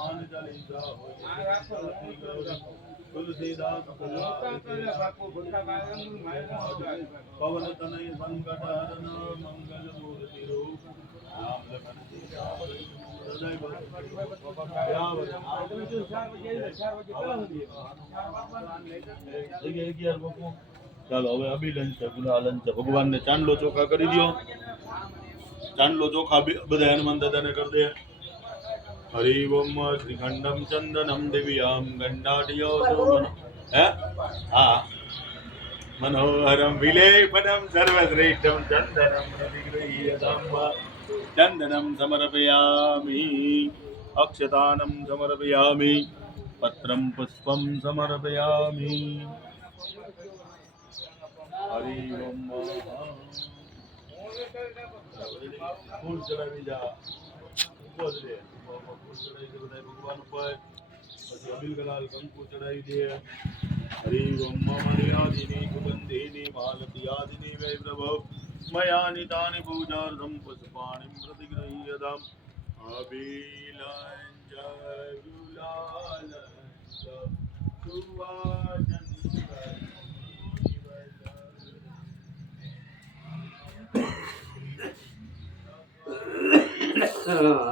હનુમાન ચાલીસા તુલસીદાસ પવન તનય સંકટ હરણ મંગલ મૂર્તિ રૂપ રામ લખન સીતા ચાલો હવે અભિલન છે ગુલાલન છે ભગવાનને ચાંદલો ચોખા કરી દો ચાંદલો ચોખા બધા હનુમાન દાદાને કરી દે હરિ ઓમ શ્રીખંડમ ચંદનમ દિવ્યામ ગંડાઢ્યો હે હા મનોહરમ વિલેપનમ સર્વશ્રેષ્ઠમ ચંદનમ પ્રતિગૃહ્યતામ ચંદનમ સમર્પયામિ અક્ષતાનમ સમર્પયામિ પત્રમ પુષ્પમ સમર્પયામિ હરિ ઓમ ફૂલ ચડાવી જા ફૂલ ચડાવી દે બધા ભગવાન ઉપર પછી અબિલ કલાલ કંકુ ચડાવી દે હરિ ઓમ મર્યાદિની સુગંધિની માલતિયાદિની વૈભવ મયાનિ તાનિ પૂજાર્થમ પુષ્પાણિ પ્રતિગૃહ્યતામ અબિલંજ ગુલાલ સુવાચન